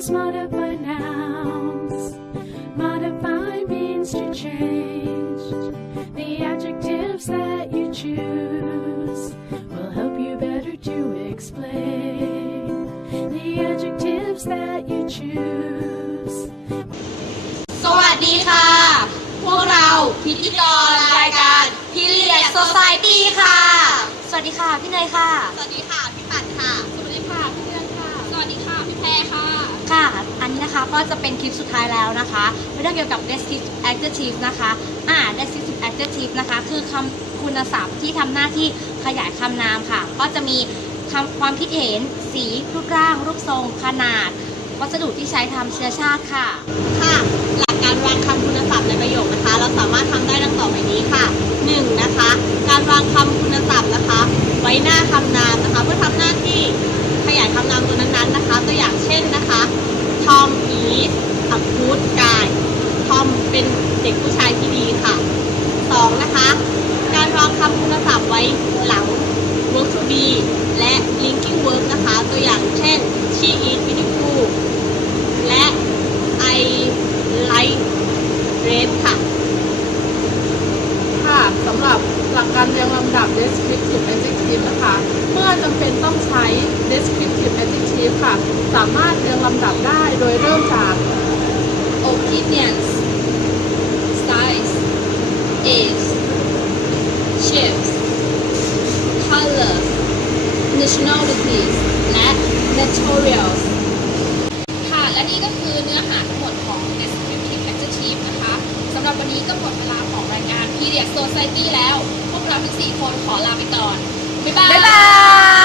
Nouns modify nouns. Modify means to change. The adjectives that you choose will help you better to explain. The adjectives that you choose สวัสดีค่ะ พวกเราพิธีกรรายการพิเรีย Society ค่ะ สวัสดีค่ะ พี่เนยค่ะ สวัสดีค่ะ พี่ปัดค่ะ ก็จะเป็นคลิปสุดท้ายแล้วนะคะเรื่องเกี่ยวกับ descriptive adjective นะคะ อ่า descriptive adjective นะคะ คือคำคุณศัพท์ที่ทำหน้าที่ขยายคำนามค่ะ ก็จะมีคความคิดเห็น สีรูปร่าง รูปทรง ขนาด วัสดุที่ใช้ทำเชื้อชาติค่ะ ค่ะ หลักการวางคำคุณศัพท์ในประโยคนะคะ เราสามารถทำได้ดังต่อไปนี้ค่ะ 1. นะคะ การวางคำคุณศัพท์นะคะ ไว้หน้าคำนามนะคะ เพื่อทำหน้าที่ขยายคำนามตัวนั้นๆนะคะ ตัวอย่างเช่นนะคะ Tom is a good guy Tom เป็นเด็กผู้ชายที่ดีค่ะ 2. นะคะ การวางคำคุณศัพท์ไว้หลัง verb to be และ linking verb นะคะ ตัวอย่างเช่น she is beautiful และ I like red ค่ะ ค่ะสำหรับหลักการเรียงลำดับ descriptive adjective นะคะ เมื่อจำเป็นต้องใช้ descriptive adjective ค่ะ สามารถเรียงลำดับได้โดยเริ่มจาก opinions size age shapes colors nationalities และ materials ค่ะและนี่ก็คือเนื้อหาทั้งหมดของ descriptive adjective นะคะสำหรับวันนี้ก็หมดเวลาของรายการ Period Society แล้ว พวกเราทั้ง 4 คนขอลาไปก่อน บ๊ายบายบ๊ายบาย